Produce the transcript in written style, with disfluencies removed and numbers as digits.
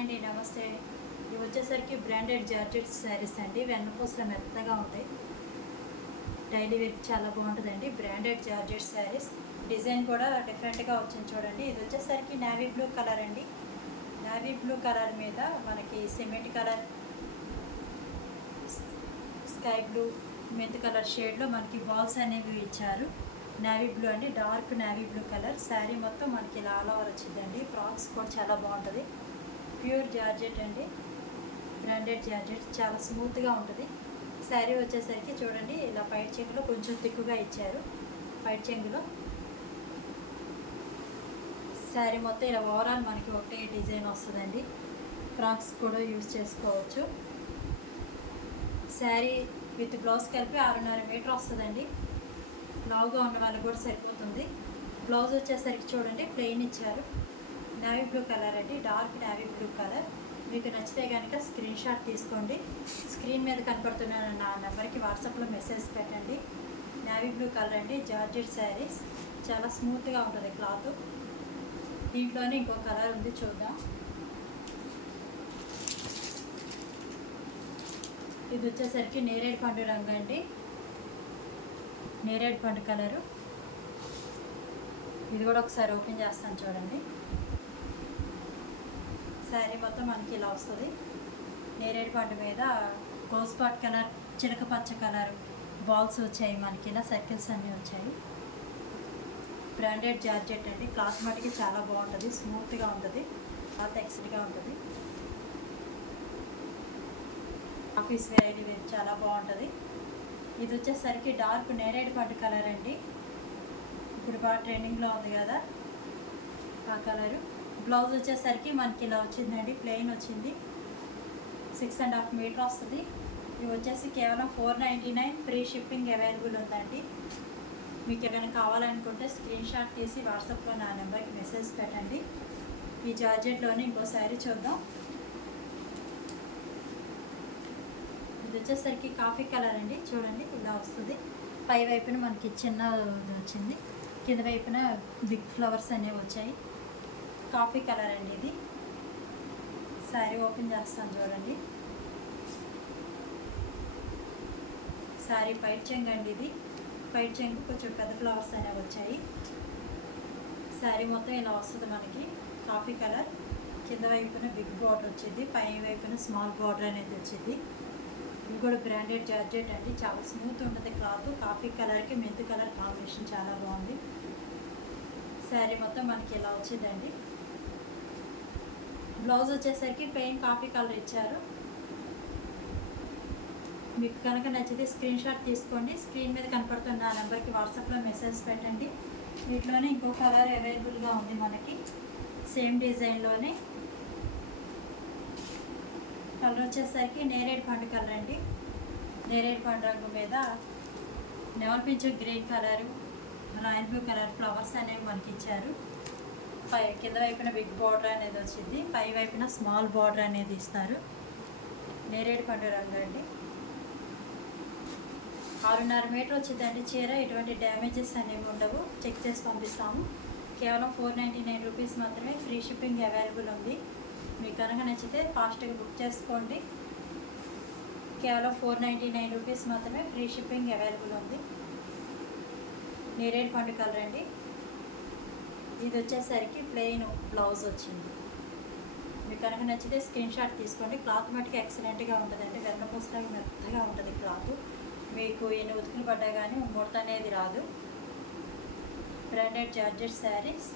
Hi అండి, నమస్తే. ఇవి వచ్చేసరికి బ్రాండెడ్ జార్జెట్ శారీస్ అండి. వెన్నపూసలు మెత్తగా ఉంటాయి. డైలీ వేర్ చాలా బాగుంటుందండి. Branded georgette saris. డిజైన్ కూడా డిఫరెంట్గా వచ్చింది చూడండి. ఇది వచ్చేసరికి నేవీ బ్లూ కలర్ అండి. నేవీ బ్లూ కలర్ మీద మనకి cement colour, sky blue, mint colour షేడ్లో మనకి బాల్స్ అనేవి ఇచ్చారు. నేవీ బ్లూ అండి, dark navy blue colour. Sari మొత్తం మనకి ఇలా ఆల్ ఓవర్ వచ్చిందండి. ఫ్రాక్స్ కూడా చాలా బాగుంటుంది. ప్యూర్ జార్జెట్ అండి, బ్రాండెడ్ జార్జెట్. చాలా స్మూత్గా ఉంటుంది. శారీ వచ్చేసరికి చూడండి ఇలా పైట్ చెంగులో కొంచెం తిక్కుగా ఇచ్చారు. పైట్ చెంగులో శారీ మొత్తం ఇలా ఓవరాల్ మనకి ఒకటే డిజైన్ వస్తుందండి. ఫ్రాక్స్ కూడా యూజ్ చేసుకోవచ్చు. శారీ విత్ బ్లౌజ్ కలిపి 6.5 మీటర్ వస్తుందండి. లావుగా ఉన్న వాళ్ళకి కూడా సరిపోతుంది. బ్లౌజ్ వచ్చేసరికి చూడండి ప్లెయిన్ ఇచ్చారు. నేవీ బ్లూ కలర్ అండి, డార్క్ నేవీ బ్లూ కలర్. మీకు నచ్చితే కనుక స్క్రీన్ షాట్ తీసుకోండి. స్క్రీన్ మీద కనపడుతున్న నా నెంబర్కి వాట్సాప్లో మెసేజ్ పెట్టండి. నేవీ బ్లూ కలర్ అండి, జార్జెట్ శారీస్. చాలా స్మూత్గా ఉంటుంది క్లాత్. దీంట్లోనే ఇంకో కలర్ ఉంది, చూద్దాం. ఇది వచ్చేసరికి నేరేడు పండు రంగు అండి, నేరేడు పండు కలరు. ఇది కూడా ఒకసారి ఓపెన్ చేస్తాను చూడండి. శారీ మొత్తం మనకి ఇలా వస్తుంది. నేరేడు పండు మీద కోస్పాట్ కలర్, చిలక పచ్చ కలర్ బాల్స్ వచ్చాయి. మనకి ఇలా సర్కిల్స్ అన్నీ వచ్చాయి. బ్రాండెడ్ జార్జెట్ అండి. క్లాత్ మటుకి చాలా బాగుంటుంది, స్మూత్గా ఉంటుంది, క్లాత్ ఎక్సెట్గా ఉంటుంది. ఆఫీస్ వేర్ చాలా బాగుంటుంది. ఇది వచ్చేసరికి డార్క్ నేరేడు పండు కలర్ అండి. ఇప్పుడు బాగా ట్రెండింగ్లో ఉంది కదా ఆ కలరు. బ్లౌజ్ వచ్చేసరికి మనకి ఇలా వచ్చిందండి, ప్లెయిన్ వచ్చింది. 6.5 మీటర్ వస్తుంది. ఇవి వచ్చేసి కేవలం 499. ఫ్రీ షిప్పింగ్ అవైలబుల్ ఉందండి. మీకు ఏమైనా కావాలనుకుంటే స్క్రీన్ షాట్ తీసి వాట్సాప్లో నా నెంబర్కి మెసేజ్ పెట్టండి. ఈ జార్జెట్లోనే ఇంకో శారీ చూద్దాం. ఇది వచ్చేసరికి కాఫీ కలర్ అండి. చూడండి ఇలా వస్తుంది. పై వైపున మనకి చిన్న వచ్చింది, కింద వైపున బిగ్ ఫ్లవర్స్ అనేవి వచ్చాయి. కాఫీ కలర్ అండి ఇది. శారీ ఓపెన్ చేస్తాను చూడండి. శారీ పైట్ చెంగు అండి ఇది. పైట్ చెంగు కొంచెం పెద్ద ఫ్లవర్స్ అనేవి వచ్చాయి. శారీ మొత్తం ఇలా వస్తుంది మనకి. కాఫీ కలర్, కింద వైపున బిగ్ బార్డర్ వచ్చింది, పై వైపున స్మాల్ బార్డర్ అనేది వచ్చింది. ఇది కూడా బ్రాండెడ్ జార్జెట్ అండి. చాలా స్మూత్ ఉంటుంది క్లాత్. కాఫీ కలర్కి మెంత్ కలర్ కాంబినేషన్ చాలా బాగుంది. శారీ మొత్తం మనకి ఇలా వచ్చిందండి. బ్లౌజ్ వచ్చేసరికి ప్లెయిన్ కాఫీ కలర్ ఇచ్చారు. మీకు కనుక నచ్చితే స్క్రీన్ షాట్ తీసుకోండి. స్క్రీన్ మీద కనపడుతున్న ఆ నెంబర్కి వాట్సాప్లో మెసేజ్ పెట్టండి. వీటిలోనే ఇంకో కలర్ అవైలబుల్గా ఉంది మనకి, సేమ్ డిజైన్లోనే. కలర్ వచ్చేసరికి నేరేడు పండు కలర్ అండి. నేరేడు పండు రంగు మీద నెమల్ పింఛు green colour, royal blue colour flowers అనేవి మనకి ఇచ్చారు. కింద వైపున బిగ్ బార్డర్ అనేది వచ్చింది, పై వైపున స్మాల్ బార్డర్ అనేది ఇస్తారు. నేరేడు పండు రంగు అండి. 6.5 మీటర్ వచ్చిందండి చీర. ఎటువంటి డ్యామేజెస్ అనేవి ఉండవు. చెక్ చేసి పంపిస్తాము. కేవలం 499 రూపీస్ మాత్రమే. ఫ్రీ షిప్పింగ్ అవైలబుల్ ఉంది. మీకు కనుక నచ్చితే ఫాస్ట్గా బుక్ చేసుకోండి. కేవలం 499 రూపీస్ మాత్రమే. ఫ్రీ షిప్పింగ్ అవైలబుల్ ఉంది. నేరేడు పండు కలర్ అండి. ఇది వచ్చేసరికి ప్లెయిన్ బ్లౌజ్ వచ్చింది. మీకు కనుక నచ్చితే స్క్రీన్ షాట్ తీసుకోండి. క్లాత్ మటుకు ఎక్సలెంట్గా ఉంటుందండి. వెన్నపూసలాగా మెత్తగా ఉంటుంది క్లాత్. మీకు ఎన్ని ఉతుకులు పడ్డా కానీ ముడత అనేది రాదు. Branded georgette saris.